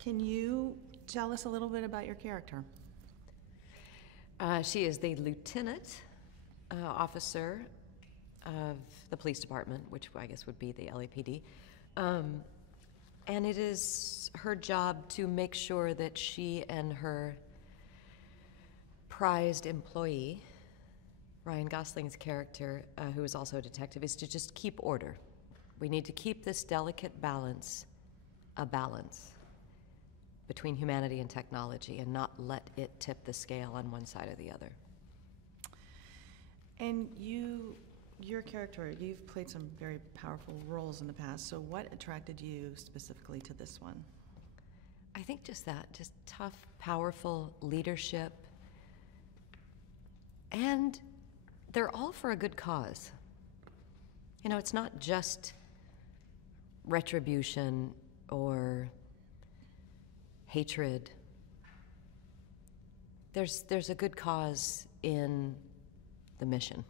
Can you tell us a little bit about your character? She is the lieutenant officer of the police department, which I guess would be the LAPD. And it is her job to make sure that she and her prized employee, Ryan Gosling's character, who is also a detective, is to just keep order. We need to keep this delicate balance a balance between humanity and technology and not let it tip the scale on one side or the other. And your character, you've played some very powerful roles in the past, so what attracted you specifically to this one? I think just tough, powerful leadership. And they're all for a good cause. You know, it's not just retribution or hatred. There's a good cause in the mission.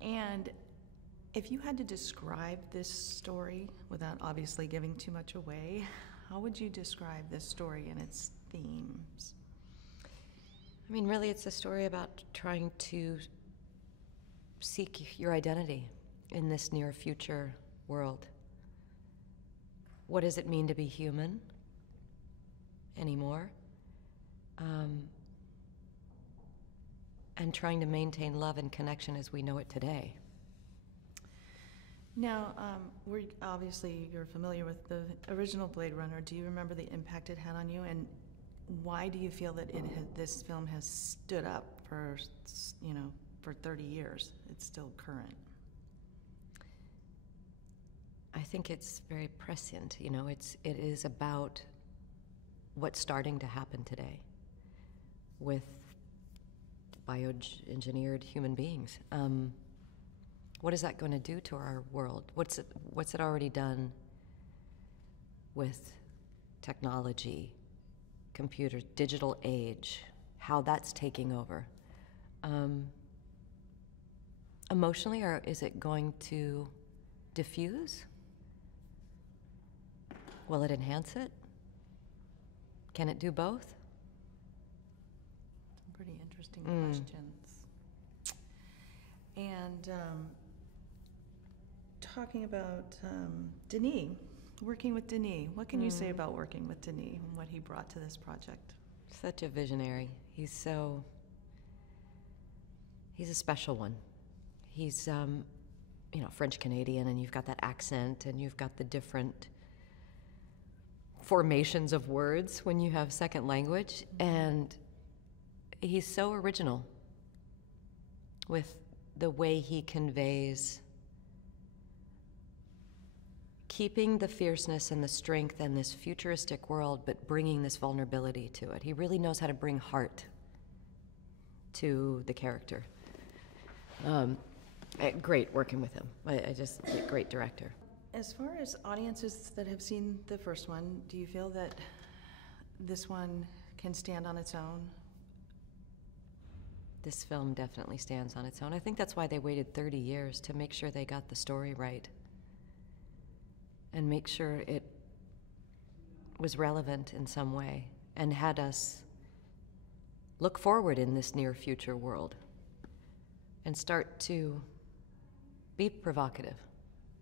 And if you had to describe this story without obviously giving too much away, how would you describe this story and its themes? I mean, really, it's a story about trying to seek your identity in this near future world. What does it mean to be human anymore? And trying to maintain love and connection as we know it today. Now, obviously you're familiar with the original Blade Runner. Do you remember the impact it had on you, and why do you feel that this film has stood up for 30 years? It's still current. I think it's very prescient. You know, it is about what's starting to happen today with bioengineered human beings. What is that going to do to our world? What's it already done with technology, computers, digital age, how that's taking over? Emotionally, or is it going to diffuse? Will it enhance it? Can it do both? Pretty interesting questions. And talking about Denis, working with Denis, what can you say about working with Denis and what he brought to this project? Such a visionary. He's a special one. He's French Canadian, and you've got that accent, and you've got the different formations of words when you have second language, and he's so original with the way he conveys keeping the fierceness and the strength and this futuristic world, but bringing this vulnerability to it. He really knows how to bring heart to the character. Great working with him. Great director. As far as audiences that have seen the first one, do you feel that this one can stand on its own? This film definitely stands on its own. I think that's why they waited 30 years, to make sure they got the story right and make sure it was relevant in some way and had us look forward in this near future world and start to be provocative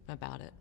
about it.